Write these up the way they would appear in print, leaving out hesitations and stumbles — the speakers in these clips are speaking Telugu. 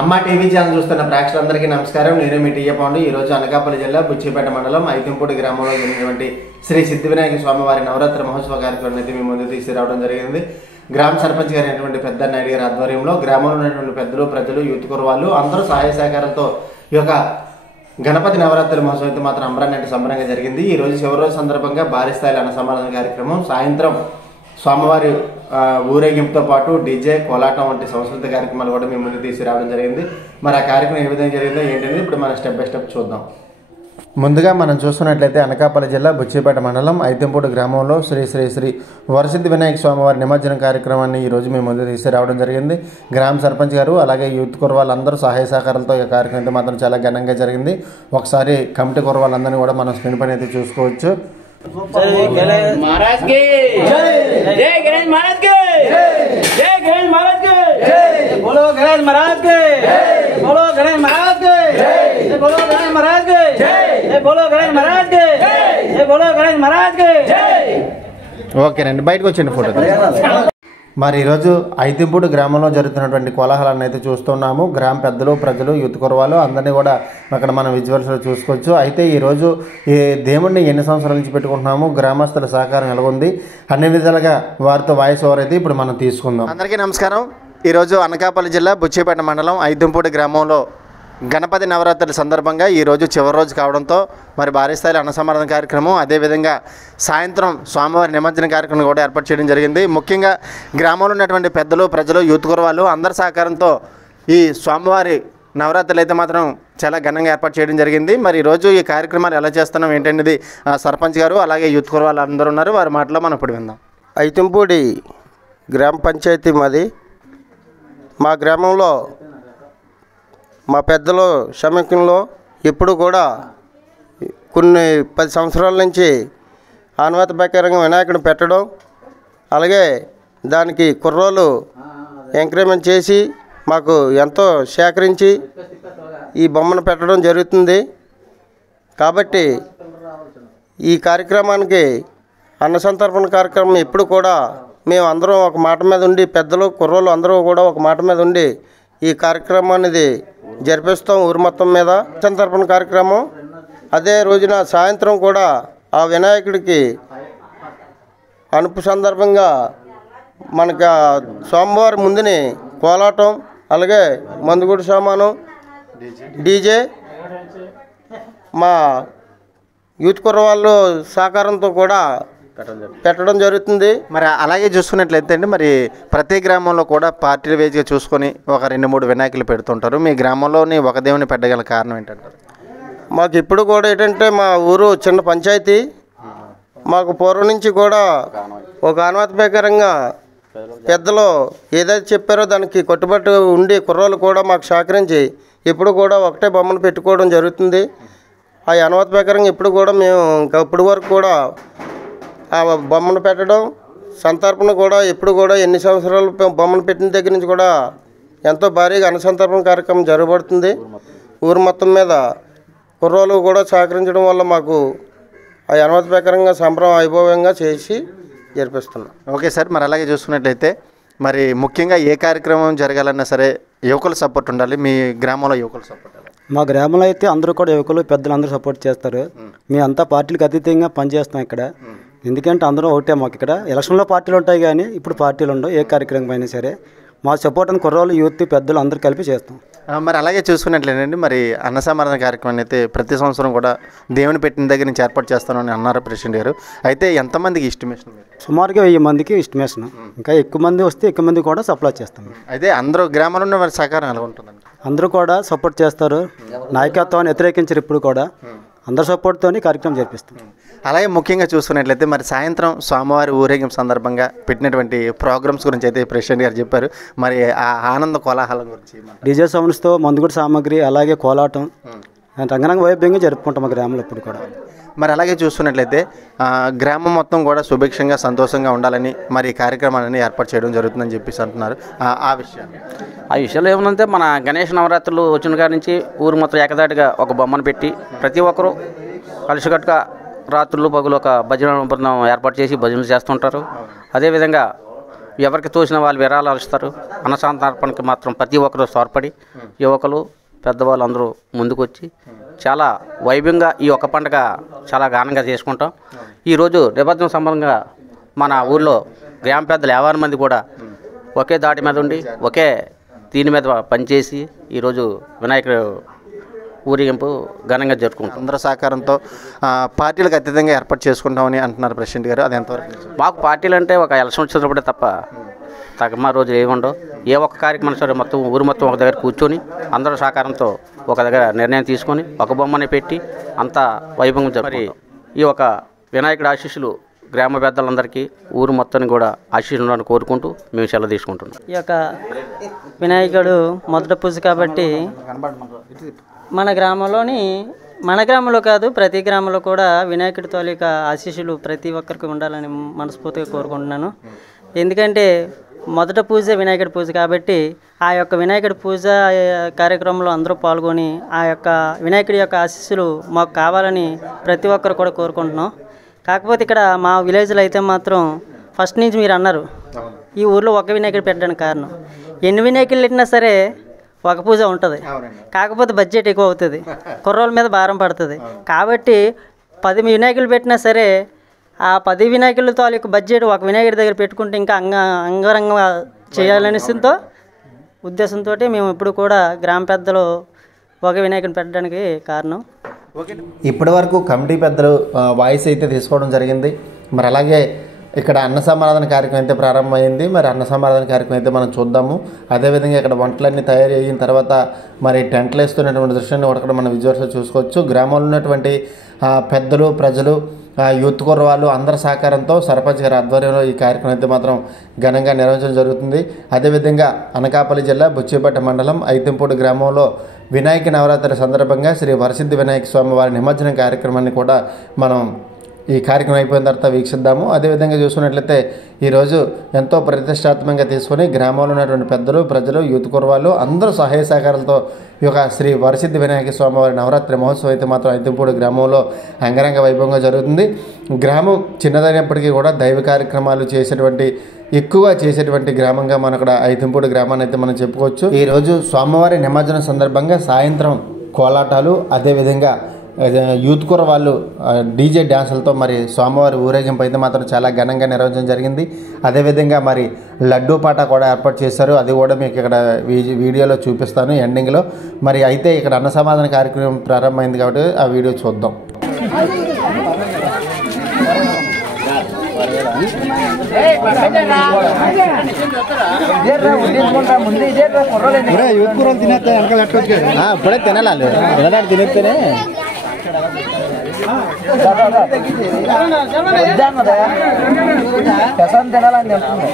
అమ్మ టీవీ ఛానల్ చూస్తున్న ప్రేక్షకులందరికీ నమస్కారం. నేను మీ టీఏ పాండు. ఈ రోజు అనకాపల్లి జిల్లా బుచ్చిపేట మండలం ఐతింపూడి గ్రామంలో జరిగినటువంటి శ్రీ సిద్ధివినాయక స్వామివారి నవరాత్రి మహోత్సవ కార్యక్రమాన్ని అయితే మీ ముందు తీసుకురావడం జరిగింది. గ్రామ సర్పంచ్ గారు అయినటువంటి పెద్ద నాయుడు గారి ఆధ్వర్యంలో గ్రామంలో ఉన్నటువంటి పెద్దలు, ప్రజలు, యూత్ కుర్రవాళ్ళు అందరూ సహాయ సహకారంతో ఈ యొక్క గణపతి నవరాత్రి మహోత్సవం అయితే మాత్రం అంబరాన్నంటే సంబరంగా జరిగింది. ఈ రోజు చివరి రోజు సందర్భంగా భారీ స్థాయిలో అన్నసంబరాధన కార్యక్రమం, సాయంత్రం స్వామివారి ఊరేగింపుతో పాటు డీజే, కోలాటం వంటి సంస్కృతి కార్యక్రమాలు కూడా మేము ముందు తీసుకురావడం జరిగింది. మరి ఆ కార్యక్రమం ఏ విధంగా జరిగిందో ఏంటనేది ఇప్పుడు మనం స్టెప్ బై స్టెప్ చూద్దాం. ముందుగా మనం చూసుకున్నట్లయితే అనకాపల్లి జిల్లా బుచ్చిపేట మండలం ఐతింపూడి గ్రామంలో శ్రీ శ్రీ శ్రీ వరసిద్ధి వినాయక స్వామివారి నిమజ్జన కార్యక్రమాన్ని ఈరోజు మేము ముందు తీసుకురావడం జరిగింది. గ్రామ సర్పంచ్ గారు అలాగే యూత్ కుర్రవాళ్ళందరూ సహాయ సహకారాలతో ఈ కార్యక్రమం మాత్రం చాలా ఘనంగా జరిగింది. ఒకసారి కమిటీ కుర్రవాళ్ళందరినీ కూడా మనం స్క్రీన్ పైన అయితే చూసుకోవచ్చు. जय गणेश महाराज की जय, जय गणेश महाराज की जय, जय गणेश महाराज की जय, बोलो गणेश महाराज की जय, बोलो गणेश महाराज की जय, बोलो गणेश महाराज की जय, बोलो गणेश महाराज की जय, बोलो गणेश महाराज की जय. ఓకేనండి, బయటకు వచ్చండి ఫోటో. మరి ఈరోజు ఐతింపూడి గ్రామంలో జరుగుతున్నటువంటి కోలాహలాన్ని అయితే చూస్తున్నాము. గ్రామ పెద్దలు, ప్రజలు, యూత్ కుర్రవాళ్ళు అందరినీ కూడా అక్కడ మనం విజువల్స్లో చూసుకోవచ్చు. అయితే ఈరోజు ఈ దేవుడిని ఎన్ని సంవత్సరాల నుంచి పెట్టుకుంటున్నాము, గ్రామస్తుల సహకారం ఎలాగుంది, అన్ని విధాలుగా వారితో వాయిస్ ఓవర్ అయితే ఇప్పుడు మనం తీసుకుందాం. అందరికీ నమస్కారం. ఈరోజు అనకాపల్లి జిల్లా బుచ్చిపేట మండలం ఐతింపూడి గ్రామంలో గణపతి నవరాత్రుల సందర్భంగా ఈరోజు చివరి రోజు కావడంతో మరి భారీ స్థాయిలో అన్నసంబరాధన కార్యక్రమం, అదేవిధంగా సాయంత్రం స్వామివారి నిమజ్జన కార్యక్రమం కూడా ఏర్పాటు చేయడం జరిగింది. ముఖ్యంగా గ్రామంలో ఉన్నటువంటి పెద్దలు, ప్రజలు, యూత్ కుర్రవాళ్ళు అందరి సహకారంతో ఈ స్వామివారి నవరాత్రులు అయితే మాత్రం చాలా ఘనంగా ఏర్పాటు చేయడం జరిగింది. మరి ఈరోజు ఈ కార్యక్రమాలు ఎలా చేస్తున్నాం ఏంటనేది సర్పంచ్ గారు అలాగే యూత్ కుర్రవాళ్ళు అందరూ ఉన్నారు, వారి మాటలో మనం ఇప్పుడు విందాం. ఐతింపూడి గ్రామ పంచాయతీ మాది. మా గ్రామంలో మా పెద్దలు సమీక్షంలో ఎప్పుడు కూడా కొన్ని 10 సంవత్సరాల నుంచి ఆనవాయితీ ప్రకారంగా వినాయకుడిని పెట్టడం, అలాగే దానికి కుర్రోళ్ళు ఎంకరేజ్మెంట్ చేసి మాకు ఎంతో సేకరించి ఈ బొమ్మను పెట్టడం జరుగుతుంది. కాబట్టి ఈ కార్యక్రమానికి అన్నసంతర్పణ కార్యక్రమం ఎప్పుడు కూడా మేము అందరం ఒక మాట మీద ఉండి, పెద్దలు, కుర్రోళ్ళు అందరూ కూడా ఒక మాట మీద ఉండి ఈ కార్యక్రమాన్ని జరిపిస్తాం. ఊరు మొత్తం మీద సంతర్పణ కార్యక్రమం. అదే రోజున సాయంత్రం కూడా ఆ వినాయకుడికి అనుపు సందర్భంగా మనకి సోమవారం ముందుని కోలాటం, అలాగే మందుగుడి సామాను, డీజే, మా యూత్ కుర్రవాళ్ళు సహకారంతో కూడా పెట్టడం జరుగుతుంది. మరి అలాగే చూసుకున్నట్లయితే అండి, మరి ప్రతి గ్రామంలో కూడా పార్టీల వేదిగా చూసుకొని ఒక 2-3 వినాయకులు పెడుతుంటారు. మీ గ్రామంలోని ఒక దేవుని పెట్టగల కారణం ఏంటంటారు? మాకు ఇప్పుడు కూడా ఏంటంటే మా ఊరు చిన్న పంచాయతీ. మాకు పూర్వం నుంచి కూడా ఒక ఆనవాయితీ ప్రకారంగా పెద్దలు ఏదైతే చెప్పారో దానికి కట్టుబడి ఉండి కుర్రోళ్ళు కూడా మాకు సహకరించి ఎప్పుడు కూడా ఒకటే బొమ్మను పెట్టుకోవడం జరుగుతుంది. ఆ ఆనవాయితీ ప్రకారంగా ఇప్పుడు కూడా మేము ఇంకా ఇప్పటి వరకు కూడా ఆ బొమ్మను పెట్టడం, సంతర్పణ కూడా ఎప్పుడు కూడా ఎన్ని సంవత్సరాలు బొమ్మను పెట్టిన దగ్గర నుంచి కూడా ఎంతో భారీగా అన్నసంతర్పణ కార్యక్రమం జరగబడుతుంది. ఊరు మొత్తం మీద కుర్రోళ్ళు కూడా సహకరించడం వల్ల మాకు ఆ అనుమతి ప్రకారంగా సంబరం వైభవంగా చేసి జరిపిస్తున్నాం. ఓకే సార్, మరి అలాగే చూసుకున్నట్లయితే మరి ముఖ్యంగా ఏ కార్యక్రమం జరగాలన్నా సరే యువకుల సపోర్ట్ ఉండాలి. మీ గ్రామంలో యువకుల సపోర్ట్? మా గ్రామంలో అయితే అందరూ కూడా యువకులు, పెద్దలు అందరూ సపోర్ట్ చేస్తారు. మీ అంతా పార్టీలకు అతీతంగా పనిచేస్తాం ఇక్కడ. ఎందుకంటే అందరూ ఒకటే. మాకు ఇక్కడ ఎలక్షన్లో పార్టీలు ఉంటాయి కానీ ఇప్పుడు పార్టీలు ఉండవు. ఏ కార్యక్రమం అయినా సరే మా సపోర్ట్ అని కుర్రోళ్ళు, యూత్, పెద్దలు అందరూ కలిపి చేస్తాం. మరి అలాగే చూసుకున్నట్లేనండి, మరి అన్నసంబరాధన కార్యక్రమాన్ని అయితే ప్రతి సంవత్సరం కూడా దేవుని పెట్టిన దగ్గర నుంచి ఏర్పాటు చేస్తానని అన్నారు ప్రెసిడెంట్ గారు. అయితే ఎంతమందికి ఎస్టిమేషన్? సుమారుగా 1000 మందికి ఎస్టిమేషన్. ఇంకా ఎక్కువ మంది వస్తే ఎక్కువ మంది కూడా సప్లై చేస్తాం. అయితే అందరూ గ్రామంలో ఉన్న వారి సహకారం ఎలా ఉంటుందండి? అందరూ కూడా సపోర్ట్ చేస్తారు. నాయకత్వాన్ని వ్యతిరేకించరు. ఇప్పుడు కూడా అందరు సపోర్ట్తో కార్యక్రమం జరిపిస్తాం. అలాగే ముఖ్యంగా చూసుకున్నట్లయితే మరి సాయంత్రం స్వామివారి ఊరేగింపు సందర్భంగా పెట్టినటువంటి ప్రోగ్రామ్స్ గురించి అయితే ప్రెసిడెంట్ గారు చెప్పారు. మరి ఆ ఆనంద కోలాహలం గురించి? డీజే సౌండ్స్తో మందుగుడి సామాగ్రి, అలాగే కోలాటం రంగరంగ వైభవంగా జరుపుకుంటాం మా గ్రామంలో ఇప్పుడు కూడా. మరి అలాగే చూసుకున్నట్లయితే గ్రామం మొత్తం కూడా సుభిక్షంగా, సంతోషంగా ఉండాలని మరి కార్యక్రమాలని ఏర్పాటు చేయడం జరుగుతుందని చెప్పేసి అంటున్నారు. ఆ విషయాలు ఏమనంటే మన గణేష్ నవరాత్రులు వచ్చిన కాడి నుంచి ఊరు మొత్తం ఏకదాటిగా ఒక బొమ్మను పెట్టి ప్రతి ఒక్కరూ కలిసికట్టుగా రాత్రులు పగులు ఒక భజన బృందం ఏర్పాటు చేసి భజనలు చేస్తుంటారు. అదేవిధంగా ఎవరికి తోచిన వాళ్ళు విరాళాలు ఇస్తారు. అన్నసంతర్పణకి మాత్రం ప్రతి ఒక్కరూ తోడ్పడి యువకులు పెద్దవాళ్ళు అందరూ ముందుకొచ్చి చాలా వైభవంగా ఈ ఒక్క పండుగ చాలా ఘనంగా చేసుకుంటాం. ఈరోజు నిమజ్జనం సంబంధంగా మన ఊళ్ళో గ్రామ పెద్దలు 50 మంది కూడా ఒకే దాటి మీద ఉండి ఒకే దీని మీద పనిచేసి ఈరోజు వినాయకుడు ఊరేగింపు ఘనంగా జరుపుకుంటాం. అందరి సహకారంతో పార్టీలకు అతీతంగా ఏర్పాటు చేసుకుంటామని అంటున్నారు ప్రెసిడెంట్ గారు. అది ఎంతవరకు? మాకు పార్టీలు అంటే ఒక ఎలక్షన్ వచ్చినప్పుడే తప్ప తగ్గమా రోజు ఏముండవు. ఏ ఒక్క కార్యక్రమం సరే మొత్తం ఊరు మొత్తం ఒక దగ్గర కూర్చొని అందరూ సహకారంతో ఒక దగ్గర నిర్ణయం తీసుకొని ఒక బొమ్మని పెట్టి అంతా వైభవం జరుపుకుంటాం. ఈ ఒక వినాయకుడి ఆశీస్సులు గ్రామ పెద్దలందరికీ ఊరు మొత్తాన్ని కూడా ఆశీస్సులను కోరుకుంటూ మేము సెలవు తీసుకుంటున్నాం. ఈ యొక్క వినాయకుడు మొదటి పూజ కాబట్టి మన గ్రామంలో కాదు ప్రతి గ్రామంలో కూడా వినాయకుడి తాలూకా ఆశీస్సులు ప్రతి ఒక్కరికి ఉండాలని మనస్ఫూర్తిగా కోరుకుంటున్నాను. ఎందుకంటే మొదట పూజ వినాయకుడి పూజ కాబట్టి ఆ యొక్క వినాయకుడి పూజ కార్యక్రమంలో అందరూ పాల్గొని ఆ యొక్క వినాయకుడి యొక్క ఆశీస్సులు మాకు కావాలని ప్రతి ఒక్కరు కూడా కోరుకుంటున్నాం. కాకపోతే ఇక్కడ మా విలేజ్లో అయితే మాత్రం ఫస్ట్ నుంచి మీరు అన్నారు ఈ ఊర్లో ఒక వినాయకుడు పెట్టడానికి కారణం ఎన్ని వినాయకులు పెట్టినా సరే ఒక పూజ ఉంటుంది. కాకపోతే బడ్జెట్ ఎక్కువ అవుతుంది, కుర్రోళ్ళ మీద భారం పడుతుంది. కాబట్టి 10 వినాయకులు పెట్టినా సరే ఆ 10 వినాయకుల తాలూకు బడ్జెట్ ఒక వినాయకుడి దగ్గర పెట్టుకుంటే ఇంకా అంగరంగంగా చేయాలనే ఉద్దేశంతో మేము ఇప్పుడు కూడా గ్రామ పెద్దలు ఒక వినాయకుడిని పెట్టడానికి కారణం. ఇప్పటి వరకు కమిటీ పెద్దలు వాయిస్ అయితే తీసుకోవడం జరిగింది. మరి అలాగే ఇక్కడ అన్న సమారాధన కార్యక్రమం అయితే ప్రారంభమైంది. మరి అన్న సమారాధన కార్యక్రమం అయితే మనం చూద్దాము. అదేవిధంగా ఇక్కడ వంటలన్నీ తయారు అయిన తర్వాత మరి టెంట్లు వేస్తున్నటువంటి దృశ్యాన్ని కూడా మనం విజువల్స్లో చూసుకోవచ్చు. గ్రామంలో ఉన్నటువంటి పెద్దలు, ప్రజలు, యూత్ కుర్రవాళ్ళు అందరి సహకారంతో సర్పంచ్ గారి ఆధ్వర్యంలో ఈ కార్యక్రమం అయితే మాత్రం ఘనంగా నిర్వహించడం జరుగుతుంది. అదేవిధంగా అనకాపల్లి జిల్లా బుచ్చిపేట మండలం ఐతింపూడి గ్రామంలో వినాయక నవరాత్రి సందర్భంగా శ్రీ వరసిద్ధి వినాయక స్వామి వారి నిమజ్జనం కార్యక్రమాన్ని కూడా మనం ఈ కార్యక్రమం అయిపోయిన తర్వాత వీక్షిద్దాము. అదేవిధంగా చూసుకున్నట్లయితే ఈరోజు ఎంతో ప్రతిష్టాత్మకంగా తీసుకొని గ్రామంలో ఉన్నటువంటి పెద్దలు, ప్రజలు, యూత్ కుర్రవాళ్ళు అందరూ సహాయ సహకారాలతో ఈ యొక్క శ్రీ వరసిద్ధి వినాయక స్వామి వారి నవరాత్రి మహోత్సవం అయితే మాత్రం ఐతింపూడి గ్రామంలో అంగరంగ వైభవంగా జరుగుతుంది. గ్రామం చిన్నదైనప్పటికీ కూడా దైవ కార్యక్రమాలు ఎక్కువగా చేసేటువంటి గ్రామంగా మన అక్కడ ఐతింపూడి గ్రామాన్ని అయితే మనం చెప్పుకోవచ్చు. ఈరోజు స్వామివారి నిమజ్జనం సందర్భంగా సాయంత్రం కోలాటాలు, అదేవిధంగా యూత్ కూర వాళ్ళు డీజే డ్యాన్సులతో మరి స్వామివారి ఊరేగింపు అయితే మాత్రం చాలా ఘనంగా నిర్వహించడం జరిగింది. అదేవిధంగా మరి లడ్డూ పాట కూడా ఏర్పాటు చేశారు. అది కూడా మీకు ఇక్కడ వీడియోలో చూపిస్తాను ఎండింగ్లో. మరి అయితే ఇక్కడ అన్న సమాధాన కార్యక్రమం ప్రారంభమైంది కాబట్టి ఆ వీడియో చూద్దాం. ఇప్పుడే తినాలి, తినడానికి తినేస్తేనే తినాలని చెప్తుంది.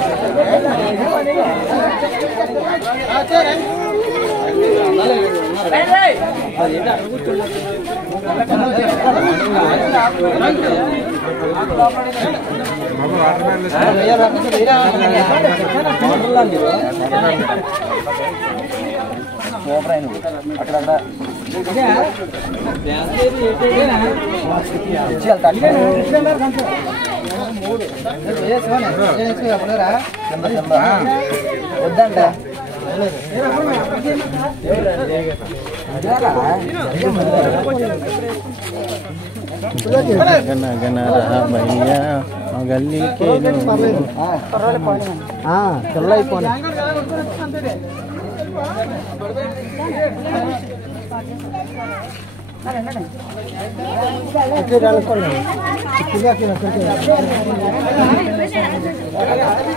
వద్దంట తెల్లైపోయి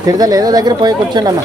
తిడతా ఏదో దగ్గర పోయి కూర్చోండి అన్న.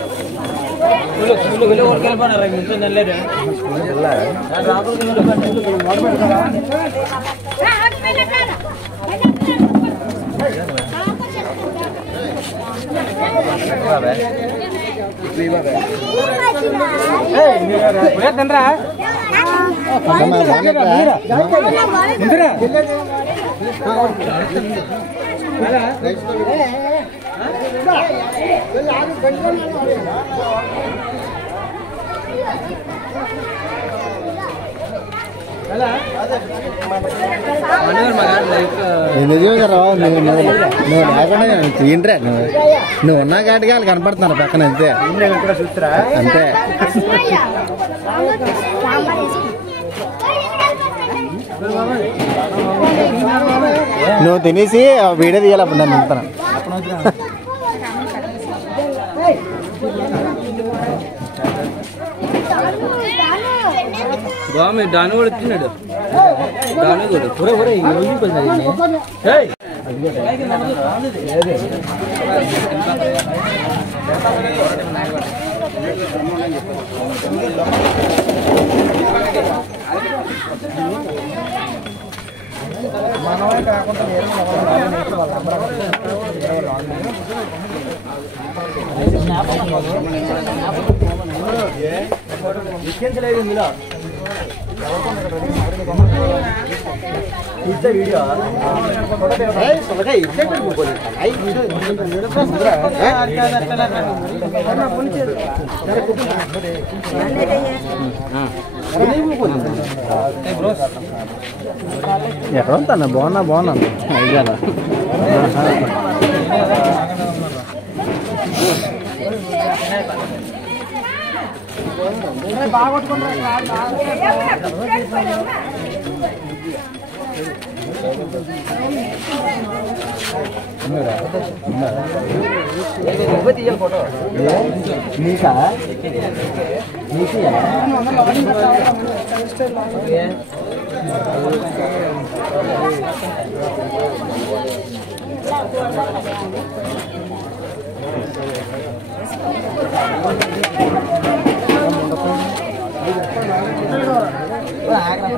నిజమే రావు నువ్వు లేకుండా తీయండిరా నువ్వు ఉన్నా కాటికి వాళ్ళు కనపడుతున్నారు పక్కన అంతే అంతే నువ్వు తినేసి వీడియో తీయాలి అప్పుడు నన్ను ఉంటాను బాగా దాని కూడా వచ్చినాడు దాని కూడా మనమే కాకుండా వీడియో ఎక్కడ ఉంటాను బాగున్నాను ఐడియాలో నీకా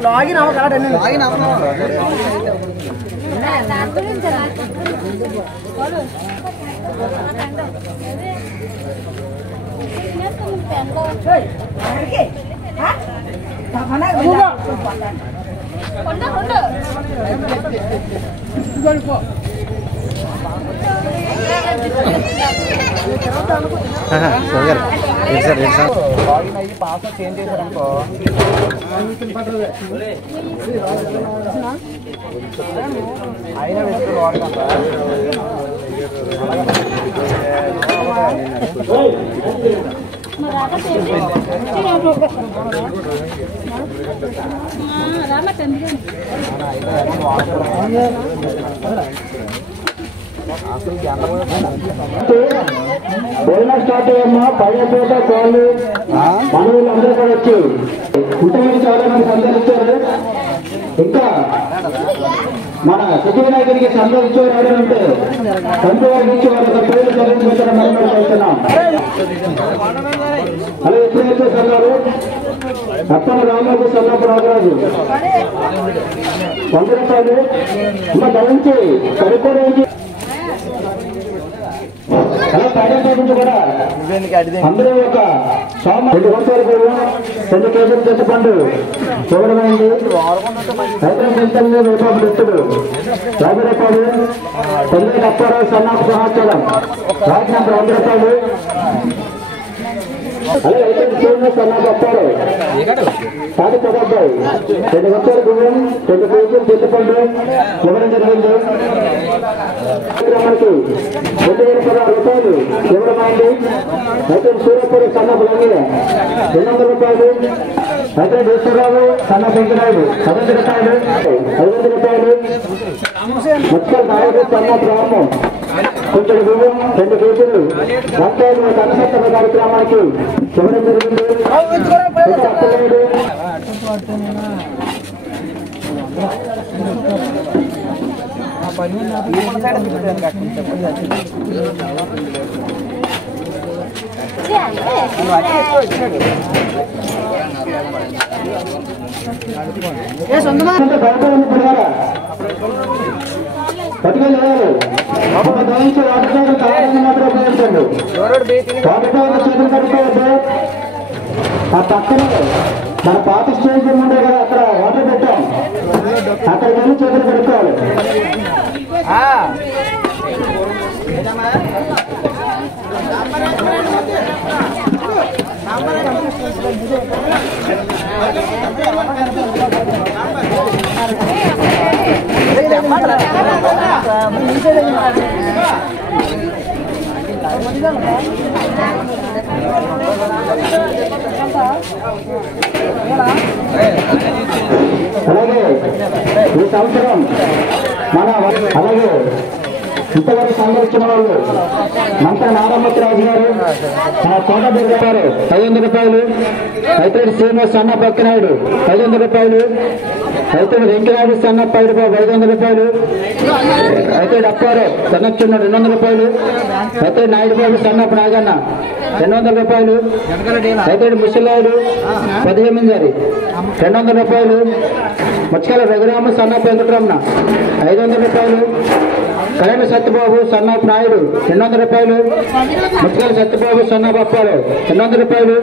లాగిన్ అవ్వకండి లాగిన్ అవ్వను లాగిన్ అయ్యి పాస్వర్డ్ చేంజ్ చేశారనుకో అయినా వ్యక్తులు వాడకండి భోజనం స్టార్ట్ అయ్యమ్మా పైనపేట కోళ్ళు మనవులు అందరూ కూడా వచ్చి ఇంటర్వ్యూ చాలా మంది సందర్శించారు. ఇంకా మన సిద్ధివినాయకుడికి సందర్శించారు ఎవరైనా ఉంటే తండ్రి వారికి ఇచ్చి వాళ్ళ పేర్లు చదివించడం మనం చేస్తున్నాం. అలాగే ఎప్పుడైతే సన్నారు అప్పన రామరాజు సన్నపు రామరాజు 100 రూపాయలు ఇంకా ధరించి కడుక్కోవడానికి నుంచి కూడా అందరూ ఒక 2 సంవత్సరాల పూర్వం 2 కేజీల చింతపండు చూడమైంది. హైదరాబాద్ రూపాయలు ఎత్తుడు 50 రూపాయలు. తొమ్మిది అప్పారావు సన్నాపు సమాచారం రాజ్ నెంబర్ 100 రూపాయలు. అలాగే అయితే సన్నాపు అప్పారావు కాదు పదార్థాలు 2 సంవత్సరాల పూర్వం 2 కేజీల చింతపండు ఇవ్వడం జరిగింది. మనకి 2016 రూపాయలు ఇవ్వడమైంది. అయితే సూర్యపూరి సన్నపు లంగిన 200 రూపాయలు. అయితే ఈశ్వరరావు సన్న పెంకినాయుడు 15 రూపాయలు. 500 రూపాయలు. ముక్కల్ నాయుడు సన్న గ్రామం కొంచెం బియ్యం 2 కేజీలు వంకాయలు కనసత్వ కార్యక్రమానికి ఇవ్వడం జరిగింది. అప్పలేడు పట్టుకెళ్ళి దయించి వాటర్ కావాలని మాత్రం ఉపయోగించండి. వాటర్ చేతులు కట్టుకోవద్దు. ఆ పక్కనే మన పాత స్టేడియం ఉండే కదా అక్కడ వాటర్ పెట్టాం. అక్కడికి వెళ్ళి చేతులు కట్టుకోవాలి. అలాగే ఈ సంవత్సరం మన అలాగే ఇంతవరకు సందర్శించిన వాళ్ళు మంత్రి నారాయణరాజు గారు, మన కోట దుర్గ గారు 500 రూపాయలు, అయితే శ్రీనివాస్ సన్న పక్కనాయుడు 500 రూపాయలు, అయితే వెంకనాయుడు సన్న పైడిబాబు 500 రూపాయలు, అయితే అప్పారు సన్నచ్చున్న 200 రూపాయలు, అయితే నాయుడు బాబు సన్నపు నాగన్న 200 రూపాయలు, అయితే ముసలాయుడు 15 గారి 200 రూపాయలు, ముచ్చల రఘురామ సన్నపు వెంకటరమణ 500 రూపాయలు, కళ్యాణ సత్యబాబు సన్నపు నాయుడు 200 రూపాయలు, ముచ్చల సత్యబాబు సన్నపు అప్పారు 200 రూపాయలు,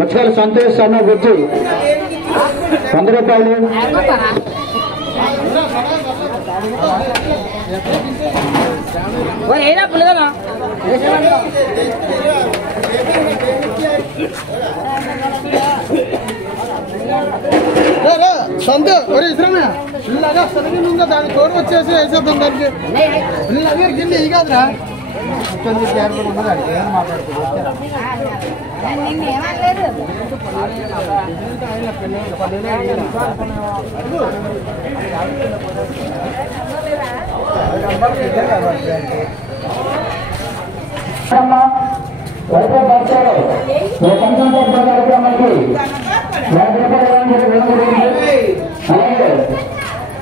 ముచ్చల సంతోష్ సన్న బుజ్జి 100 రూపాయలు, సంత ఇసురమే ఇలాగా సరిగ్గా దాని తోడు వచ్చేసి వేసేద్దాం దానికి ఇలాగే గిన్నె ఈ కాదురా కార్యక్రమానికి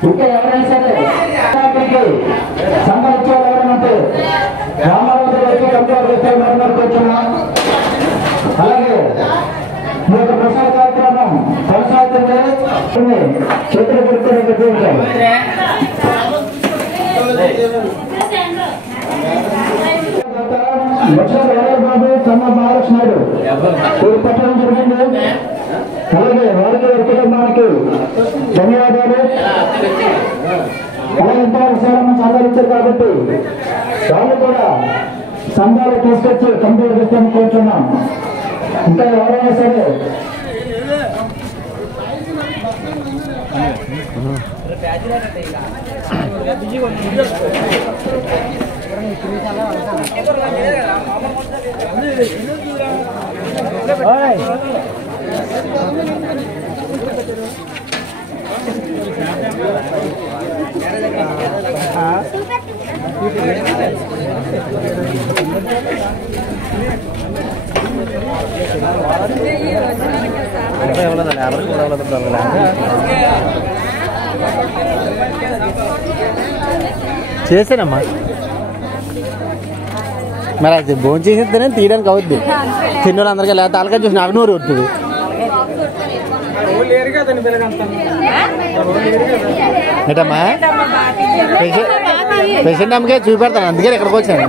ఇంకా ఎవరైనా సరే సంబంధించారు ఎవరైనా రామారావు వచ్చి కంప్యూటర్ మాట్లాడుకుంటున్నాం. అలాగే ఈ యొక్క ప్రసార కార్యక్రమం కొనసాగుతుంది. చేతులు పెట్టుకుని బాబు సన్న మహాలక్ష్మణుడు పట్టడం జరిగింది. అలాగే వారికి కుటుంబానికి ధన్యవాదాలు. అలాగే ఇంతవరకు చాలా సంఘాలు ఇచ్చారు కాబట్టి వాళ్ళు కూడా సంఘాలు తీసుకొచ్చి కంప్యూటర్ సిస్టమ్ కోరుతున్నాం. ఇంకా ఎవరైనా సరే చేసానమ్మా మరి అది భోజనం చేసేస్తేనే తీయడానికి అవుద్ది. తిన్న వాళ్ళందరికీ లేకపోతే అలగా చూసి నాకు నూరు కొడుతుంది. ఏంటమ్మా పేషెంట్ అమ్మకే చూపెడతాను, అందుకే ఇక్కడికి వచ్చాను.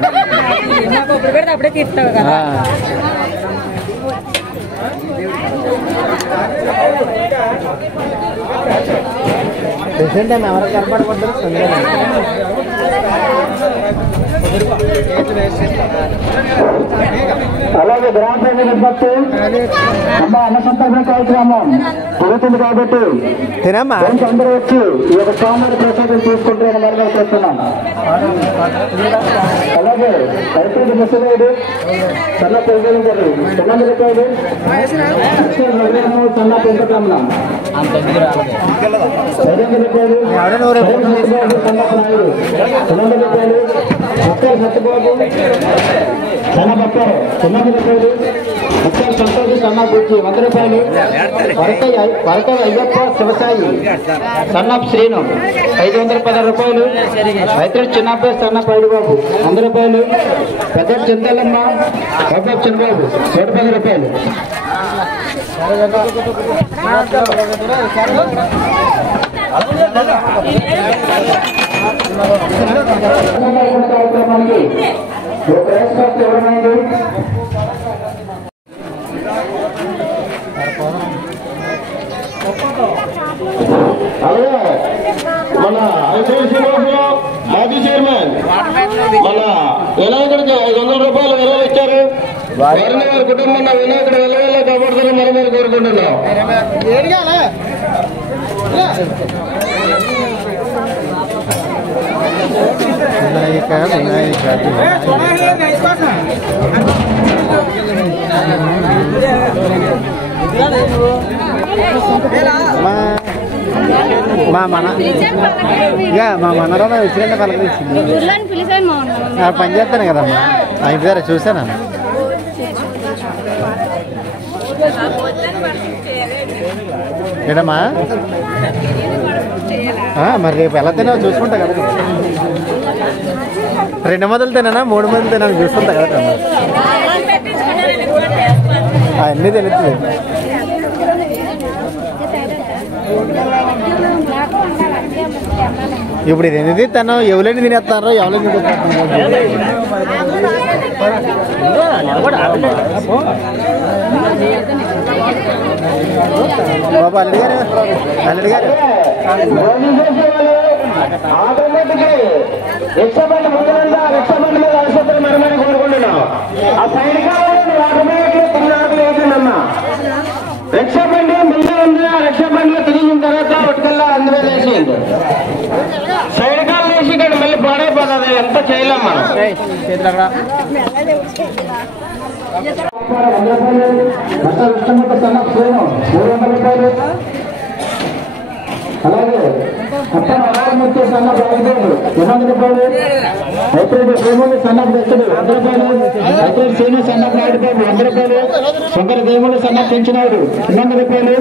పేషెంట్ అమ్మ ఎవరికి కనపడకూడదు. అలాగే గ్రామ ప్రజల విజ్ఞప్తి, అమ్మ అన్న సంతర్పణ కార్యక్రమం జరుగుతుంది కాబట్టి తినమ్మా అందరూ వచ్చి ఈ యొక్క స్వామి ప్రసాదం తీసుకుంటారని మనం చేస్తున్నాం. అలాగే రైతులకు ముసలేడు సన్న పెంచడం గారు 200 రూపాయలు, సన్న పెంచకమ్మ 500 రూపాయలు, సన్నపు నాయుడు 200 రూపాయలు, ముక్కలు సత్యబాబు సన్న పప్పారు 900 రూపాయలు, ముక్కలు సంతోషి సన్న బుజ్జి 100 రూపాయలు, వరకై అయ్యప్ప శివసాయి సన్నపు శ్రీను 516 రూపాయలు, రైతులు చిన్నబ్బాయి సన్న పైడిబాబు 100 రూపాయలు, పెద్ద చింతలమ్మ బాబు చిన్నబాబు 110 రూపాయలు. కార్యక్రమానికి ఎవరైంది అలాగే మన ఐసీసీలో మాజీ చైర్మన్ మన వినాయకుడికి 500 రూపాయలు విలువ ఇచ్చారు. వారిని వారి కుటుంబం వినాయకుడు వెళ్ళవల్ల కాపాడుతారని మనం మీరు కోరుకుంటున్నాం. మా మనలో వచ్చినట్టు పలకరించింది. పని చేస్తాను కదమ్మా, అయిపోయారా చూసానమ్మా. ఏడమ్మా మరి రేపు ఎలా తినా చూసుకుంటా కదా. 2 మొదలు తినా 3 మొదలు తినా చూసుకుంటా కదా. అన్నీ తెలుస్తుంది. ఇప్పుడు ఇది ఎన్ని తను ఎవరైనా తినేస్తారో ఎవరైనా బాబు అల్లుడి గారు రిక్షబండి ముందుగా రిక్షబండి మీద ఆసుపత్రి మరమని కోరుకుంటున్నాం. ఆ సైడ్ కావాలమ్మా రిక్షబండి ముందు ఉంది. ఆ రిక్షబండిలో తిరిగిన తర్వాత ఒట్టుకల్లా అందులో వేసేయండి. సైడ్ కాలు వేసి ఇక్కడ మళ్ళీ పాడైపోతుంది. ఎంత చేయలేం మనం. అలాగే అక్కడ వచ్చే సన్న బాగుంటుంది 200 రూపాయలు. హైబ్రిడ్ భీములు సన్నపు తెచ్చుడు 100 రూపాయలు. హైబ్రిడ్ సీను సన్నపు నాయుడుబాబు 100 రూపాయలు. శంకర భీములు సన్నపు పెంచినాడు 200 రూపాయలు.